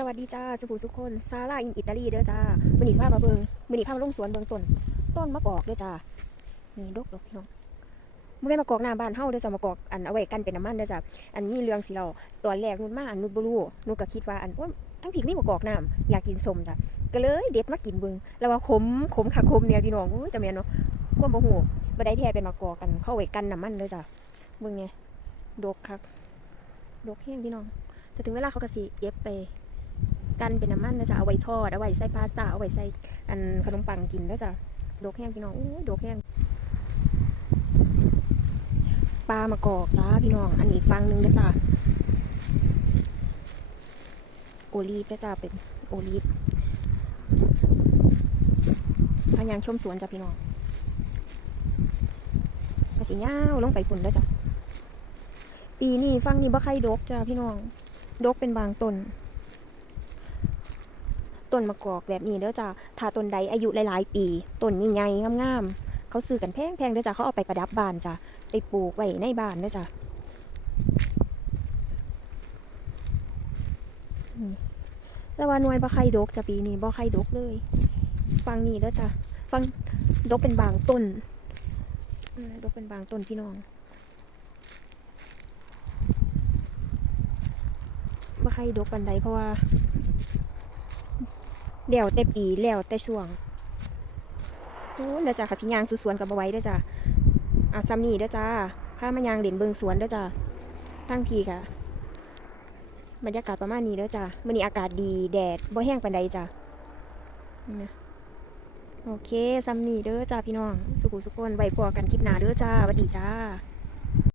สวัสดีจ้าสุภูทุกคนซาร่าอินอิตาลีเด้อจ้ามือหนีผ้ามาเบิงมือหนีผ้ามาลงสวนเบิงต้นต้นมะกอกเด้อจ้านี่ดกดกพี่น้องมื่อไม่มากอกหน้าบ้านเฮาเด้อจ้ามากอกอันเอาไว้กันเป็นน้ำมันเด้อจ้าอันนี้เรื่องสิเราตอนแรกนุ่นมาอันนุ่นบ่รู้นุ่นก็คิดว่าอันว่าทั้งผีมีมากอกน้ำอยากกินสมจ้ะก็เลยเด็ดมากินเบิงแล้วว่าขมขมค่ะขมเนี่ยพี่น้องโอ้ยแต่แม่นเนาะความบ่ฮู้บ่ได้แท้เป็นมากอกกันเข้าไว้กันน้ำมันเด้อจ้าเบิงเนี่ยดกคักดกแห้งพี่น้องแต่ถึงเวลาเขาก็สิเย็บไป กันเป็นน้ำมันนะจ๊ะเอาไว้ทอดเอาไว้ใส่พาสต้าเอาไว้ใส่อันขนมปังกินนะจ๊ะดกแห้งพี่น้องอู้ดกแห้งปลามากอกจ้าพี่น้อง อันนี้ฟังหนึ่งนะจ๊ะโอลีฟนะจ๊ะเป็นโอลีฟพายางชมสวนจ้ะพี่น้องกระสีย่าลงไปฝุ่นแล้วจ้ะปีนี้ฟังนี่บ่ใครดกจ้ะพี่น้อง ดกเป็นบางต้น ต้นมะกอกแบบนี้เด้อจ้าถ้าต้นใดอายุหลายๆ ปี ต้นใหญ่ๆงามๆ เขาซื้อกันแพงๆเด้อจ้าเขาเอาไปประดับบ้านจ้าไปปลูกไว้ในบ้านเด้อจ้าแต่ว่าหน่วยบ่ไข่ดกจะปีนี้บ่ไข่ดกเลย ฟังนี่เด้อจ้าฟังดกเป็นบางต้นดกเป็นบางต้นพี่น้องบ่ไข่ดกปันใดเพราะว่า แล้วแต่ปีแล้วแต่ช่วงโอ้แล้วจ้ะค่ะสิยางสู่สวนกับบ่ไหว้เด้อจ้ะอะซ้ำนี่เด้อจ้าพามายางเด่นเบิงสวนเด้อจ้าทั้งพีค่ะ บรรยากาศประมาณนี้เด้อจ้ามื้อนี้อากาศดีแดดบ่แห้งปานใดจ้ะนี่นะโอเคซ้ำนี่เด้อจ้าพี่น้อง สุขุสุขคนไว้พอกันคลิปหน้าเด้อจ้าสวัสดีจ้า